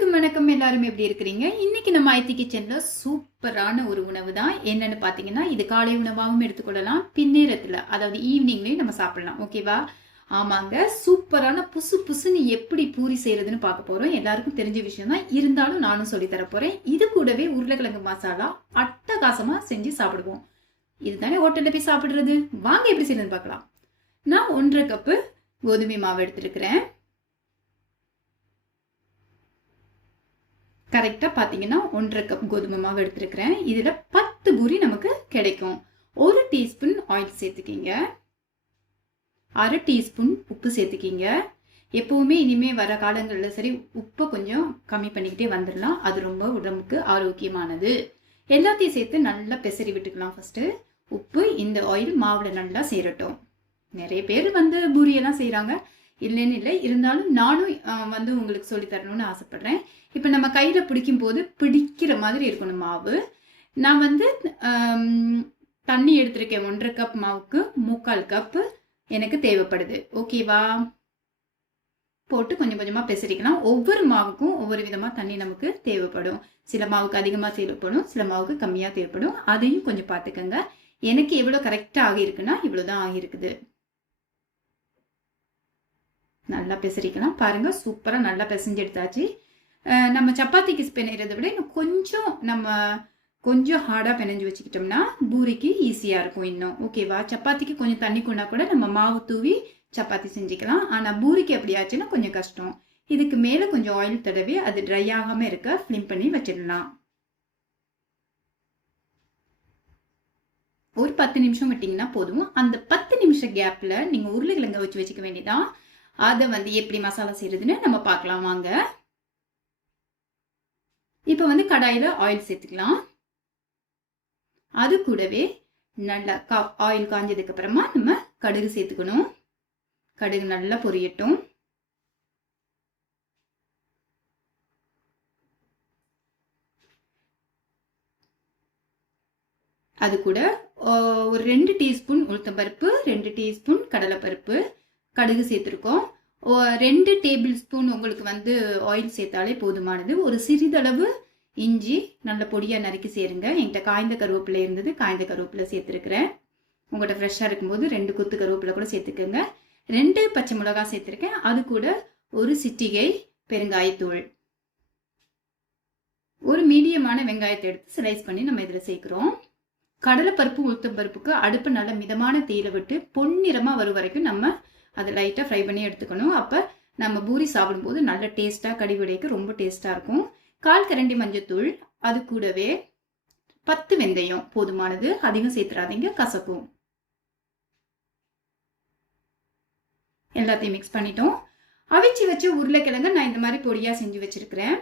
அனைவருக்கும் வணக்கம். எல்லாரும் எப்படி இருக்கிறீங்க? இன்னைக்கு நம்ம ஐத்தி கிச்சன்ல சூப்பரான ஒரு உணவு தான். என்னன்னு பாத்தீங்கன்னா, இது காலை உணவாகவும் எடுத்துக்கொள்ளலாம், பின்னேரத்துல அதாவது ஈவினிங்லயும் நம்ம சாப்பிடலாம். ஓகேவா? ஆமாங்க, சூப்பரான புசு புசுன்னு எப்படி பூரி செய்யறதுன்னு பார்க்க போறோம். எல்லாருக்கும் தெரிஞ்ச விஷயம் தான், இருந்தாலும் நானும் சொல்லி தர போறேன். இது கூடவே உருளைக்கிழங்கு மசாலா அட்டகாசமா செஞ்சு சாப்பிடுவோம். இதுதானே ஹோட்டல்ல போய் சாப்பிடுறது. வாங்க எப்படி செய்யறதுன்னு பார்க்கலாம். நான் 1.5 கப்பு கோதுமை மாவு எடுத்துருக்கிறேன். கரெக்டாக பார்த்தீங்கன்னா 1.5 கப் கோதுமை மாவு எடுத்துருக்கிறேன். இதில் 10 பூரி நமக்கு கிடைக்கும். 1 டீஸ்பூன் ஆயில் சேர்த்துக்கிங்க. 1/2 டீஸ்பூன் உப்பு சேர்த்துக்கிங்க. எப்போவுமே இனிமேல் வர காலங்களில் சரி, உப்பை கொஞ்சம் கம்மி பண்ணிக்கிட்டே வந்துடலாம். அது ரொம்ப உடம்புக்கு ஆரோக்கியமானது. எல்லாத்தையும் சேர்த்து நல்லா பெசரி விட்டுக்கலாம். ஃபஸ்ட்டு உப்பு இந்த ஆயில் மாவில் நல்லா சேரட்டும். நிறைய பேர் பூரியெல்லாம் செய்கிறாங்க, இல்லைன்னு இல்லை. இருந்தாலும் நானும் உங்களுக்கு சொல்லித்தரணும்னு ஆசைப்பட்றேன். இப்போ நம்ம கையில் பிடிக்கும் போது பிடிக்கிற மாதிரி இருக்கணும் மாவு. நான் தண்ணி எடுத்திருக்கேன். 1.5 கப் மாவுக்கு 3/4 கப்பு எனக்கு தேவைப்படுது. ஓகேவா? போட்டு கொஞ்சம் கொஞ்சமாக பெசரிக்கலாம். ஒவ்வொரு மாவுக்கும் ஒவ்வொரு விதமாக தண்ணி நமக்கு தேவைப்படும். சில மாவுக்கு அதிகமாக தேவைப்படும், சில மாவுக்கு கம்மியாக தேவைப்படும். அதையும் கொஞ்சம் பார்த்துக்கோங்க. எனக்கு எவ்வளோ கரெக்டாக ஆகியிருக்குன்னா இவ்வளோதான் ஆகியிருக்குது. நல்லா பெசரிக்கலாம். பாருங்கள், சூப்பராக நல்லா பெசஞ்சு எடுத்தாச்சு. நம்ம சப்பாத்திக்கு பிணைகிறத விட இன்னும் கொஞ்சம் ஹார்டாக பிணைஞ்சு வச்சுக்கிட்டோம்னா பூரிக்கு ஈஸியாக இருக்கும் இன்னும். ஓகேவா? சப்பாத்திக்கு கொஞ்சம் தண்ணி கொண்டா கூட நம்ம மாவு தூவி சப்பாத்தி செஞ்சுக்கலாம். ஆனால் பூரிக்கு எப்படி ஆச்சுன்னா கொஞ்சம் கஷ்டம். இதுக்கு மேலே கொஞ்சம் ஆயில் தடவி அது ட்ரை ஆகாமல் இருக்க ஃபிலிம் பண்ணி வச்சிடலாம். ஒரு 10 நிமிஷம் விட்டிங்கன்னா போதும். அந்த 10 நிமிஷம் கேப்பில் நீங்கள் உருளைக்கிழங்க வச்சுக்க வேண்டியதான். அதை எப்படி மசாலா செய்யறதுன்னு நம்ம பார்க்கலாம் வாங்க. இப்போ கடாயில் ஆயில் சேர்த்துக்கலாம். அது கூடவே நல்லா ஆயில் காஞ்சதுக்கு அப்புறமா நம்ம கடுகு சேர்த்துக்கணும். கடுகு நல்லா பொரியட்டும். அது கூட ஒரு 2 டீஸ்பூன் உளுத்தம்பருப்பு, 2 டீஸ்பூன் கடலைப்பருப்பு, கடுகு சேர்த்துருக்கோம். 2 டேபிள் ஸ்பூன் உங்களுக்கு ஆயில் சேர்த்தாலே போதுமானது. ஒரு சிறிதளவு இஞ்சி நல்ல பொடியாக நறுக்கி சேருங்க. என்கிட்ட காய்ந்த கருவேப்பிலை இருந்தது, காய்ந்த கருவேப்பிலை சேர்த்துருக்கிறேன். உங்கள்கிட்ட ஃப்ரெஷ்ஷாக இருக்கும்போது 2 கொத்து கருவேப்பிலை கூட சேர்த்துக்கோங்க. 2 பச்சை மிளகா சேர்த்துருக்கேன். அது கூட ஒரு சிட்டிகை பெருங்காயத்தூள். ஒரு மீடியமான வெங்காயத்தை எடுத்து ஸ்லைஸ் பண்ணி நம்ம இதில் சேர்க்குறோம். கடலைப்பருப்பு உளுத்தம்பருப்புக்கு அடுப்பு நல்ல மிதமான தீயில விட்டு பொன்னிறமாக வரும் வரைக்கும் நம்ம அதை லைட்டாக ஃப்ரை பண்ணி எடுத்துக்கணும். அப்போ நம்ம பூரி சாப்பிடும்போது நல்ல டேஸ்ட்டாக கடிவிடைக்கு ரொம்ப டேஸ்ட்டாக இருக்கும். 1/4 கரண்டி மஞ்சத்தூள், அது கூடவே 10 வெந்தயம் போதுமானது. அதிகம் சேர்த்துறாதீங்க, கசக்கும். எல்லாத்தையும் மிக்ஸ் பண்ணிட்டோம். அவிச்சு வச்சு உருளைக்கிழங்கு நான் இந்த மாதிரி பொடியாக செஞ்சு வச்சிருக்கிறேன்.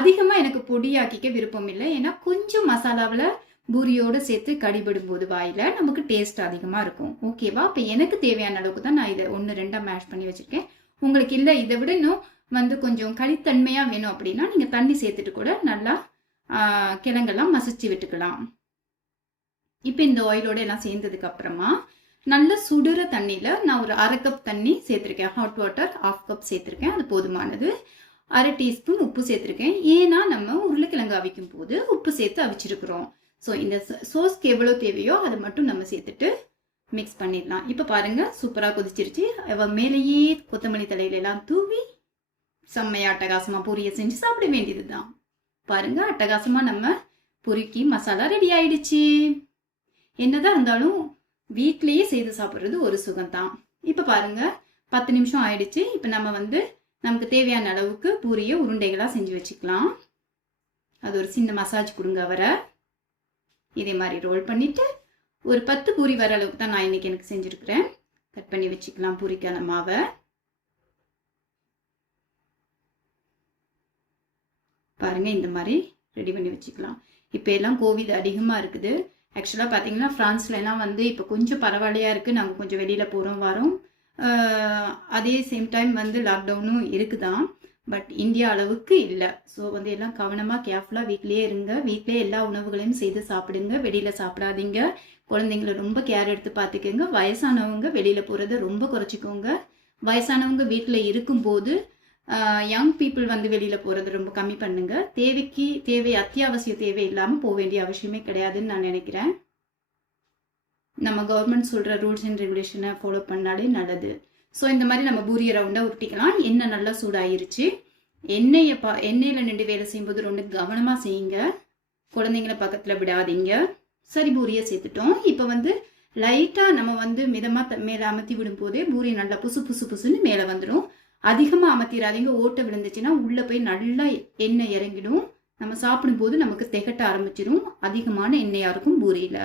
அதிகமாக எனக்கு பொடியாக்கிக்க விருப்பம் இல்லை. ஏன்னா கொஞ்சம் மசாலாவில் பூரியோடு சேர்த்து கடிபடும் போது வாயில் நமக்கு டேஸ்ட் அதிகமாக இருக்கும். ஓகேவா? இப்போ எனக்கு தேவையான அளவுக்கு தான் நான் இதை 1-2 மேஷ் பண்ணி வச்சுருக்கேன். உங்களுக்கு இல்லை இதை விட இன்னும் கொஞ்சம் களித்தன்மையாக வேணும் அப்படின்னா நீங்கள் தண்ணி சேர்த்துட்டு கூட நல்லா கிழங்கெல்லாம் மசிச்சு விட்டுக்கலாம். இப்போ இந்த ஆயிலோடு எல்லாம் சேர்ந்ததுக்கு அப்புறமா நல்ல சுடுற தண்ணியில் நான் ஒரு 1/2 கப் தண்ணி சேர்த்துருக்கேன். ஹாட் வாட்டர் 1/2 கப் சேர்த்துருக்கேன். அது போதுமானது. 1/2 டீஸ்பூன் உப்பு சேர்த்துருக்கேன். ஏன்னா நம்ம உருளைக்கிழங்கு அவிக்கும் போது உப்பு சேர்த்து அவிச்சிருக்கிறோம். ஸோ இந்த சோஸ்க்கு எவ்வளோ தேவையோ அதை மட்டும் நம்ம சேர்த்துட்டு மிக்ஸ் பண்ணிடலாம். இப்போ பாருங்கள், சூப்பராக கொதிச்சிருச்சு. மேலேயே கொத்தமல்லி தலையிலெல்லாம் தூவி செம்மையாக அட்டகாசமாக பூரியை செஞ்சு சாப்பிட வேண்டியது தான். பாருங்கள், அட்டகாசமாக நம்ம பொரிக்கி மசாலா ரெடி ஆயிடுச்சு. என்னதான் இருந்தாலும் வீட்டிலேயே செய்து சாப்பிட்றது ஒரு சுகம்தான். இப்போ பாருங்கள், 10 நிமிஷம் ஆயிடுச்சு. இப்போ நம்ம நமக்கு தேவையான அளவுக்கு பூரியை உருண்டைகளாக செஞ்சு வச்சுக்கலாம். அது ஒரு சின்ன மசாஜ் கொடுங்க அவரை. இதே மாதிரி ரோல் பண்ணிவிட்டு ஒரு 10 பூரி வர அளவுக்கு தான் நான் இன்றைக்கி எனக்கு செஞ்சுருக்கிறேன். கட் பண்ணி வச்சுக்கலாம் பூரிக்கான மாவை. பாருங்கள், இந்த மாதிரி ரெடி பண்ணி வச்சுக்கலாம். இப்போ எல்லாம் கோவிட் அதிகமாக இருக்குது. ஆக்சுவலாக பார்த்தீங்கன்னா ஃப்ரான்ஸ்லாம் இப்போ கொஞ்சம் பரவாயில்லையாக இருக்குது. நாங்கள் கொஞ்சம் வெளியில் போகிறோம் வரோம். அதே சேம் டைம் லாக்டவுனும் இருக்குதான். பட் இந்தியா அளவுக்கு இல்லை. ஸோ எல்லாம் கவனமாக கேர்ஃபுல்லாக வீட்டிலேயே இருங்க. வீட்டிலே எல்லா உணவுகளையும் செய்து சாப்பிடுங்க. வெளியில் சாப்பிடாதீங்க. குழந்தைங்கள ரொம்ப கேர் எடுத்து பார்த்துக்கோங்க. வயசானவங்க வெளியில் போகிறத ரொம்ப குறைச்சிக்கோங்க. வயசானவங்க வீட்டில் இருக்கும்போது யங் பீப்புள் வந்து வெளியில் போகிறது ரொம்ப கம்மி பண்ணுங்க. அத்தியாவசிய தேவை இல்லாமல் போக வேண்டிய அவசியமே கிடையாதுன்னு நான் நினைக்கிறேன். நம்ம கவர்மெண்ட் சொல்கிற ரூல்ஸ் அண்ட் ரெகுலேஷனை ஃபாலோ பண்ணாலே நல்லது. ஸோ இந்த மாதிரி நம்ம பூரியை ரவுண்டாக உருட்டிக்கலாம். எண்ணெய் நல்லா சூடாயிருச்சு. எண்ணெயில் நின்று வேலை செய்யும்போது ரொம்ப கவனமாக செய்யுங்க. குழந்தைங்கள பக்கத்தில் விடாதீங்க. சரி, பூரியை சேர்த்துட்டோம். இப்போ வந்து லைட்டாக நம்ம வந்து மிதமாக மேலே அமர்த்தி விடும்போதே பூரி நல்லா புசு புசு புசுன்னு மேலே வந்துடும். அதிகமாக அமர்த்திடாதீங்க. ஓட்டை விழுந்துச்சுன்னா உள்ளே போய் நல்லா எண்ணெய் இறங்கிடும். நம்ம சாப்பிடும்போது நமக்கு திகட்ட ஆரம்பிச்சிடும். அதிகமான எண்ணெயாக இருக்கும் பூரியில்.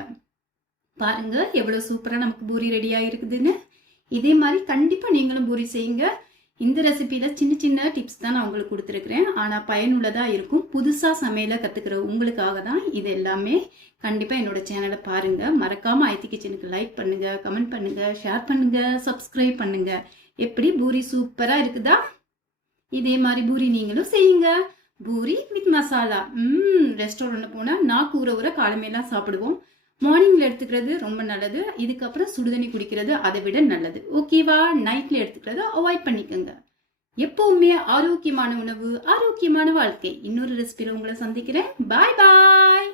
பாருங்க எவ்வளோ சூப்பராக நமக்கு பூரி ரெடியாக இருக்குதுன்னு. இதே மாதிரி கண்டிப்பாக நீங்களும் பூரி செய்யுங்க. இந்த ரெசிபியில் சின்ன சின்ன டிப்ஸ் தான் நான் உங்களுக்கு கொடுத்துருக்குறேன். ஆனால் பயனுள்ளதாக இருக்கும். புதுசாக சமையலை கற்றுக்கிற உங்களுக்காக தான் இது எல்லாமே. கண்டிப்பாக என்னோட சேனலை பாருங்கள். மறக்காமல் அயத்தி கிச்சனுக்கு லைக் பண்ணுங்கள், கமெண்ட் பண்ணுங்கள், ஷேர் பண்ணுங்கள், சப்ஸ்கிரைப் பண்ணுங்கள். எப்படி பூரி சூப்பராக இருக்குதா? இதே மாதிரி பூரி நீங்களும் செய்யுங்க. பூரி வித் மசாலா. ரெஸ்டாரண்ட்டில் போனால் நான் ஊற காலமையெல்லாம் சாப்பிடுவோம். மார்னிங்கில் எடுத்துக்கிறது ரொம்ப நல்லது. இதுக்கப்புறம் சுடுதண்ணி குடிக்கிறது அதை விட நல்லது. ஓகேவா? நைட்டில் எடுத்துக்கிறத அவாய்ட் பண்ணிக்கோங்க. எப்பவுமே ஆரோக்கியமான உணவு, ஆரோக்கியமான வாழ்க்கை. இன்னொரு ரெசிபியில் உங்களை சந்திக்கிறேன். பாய் பாய்.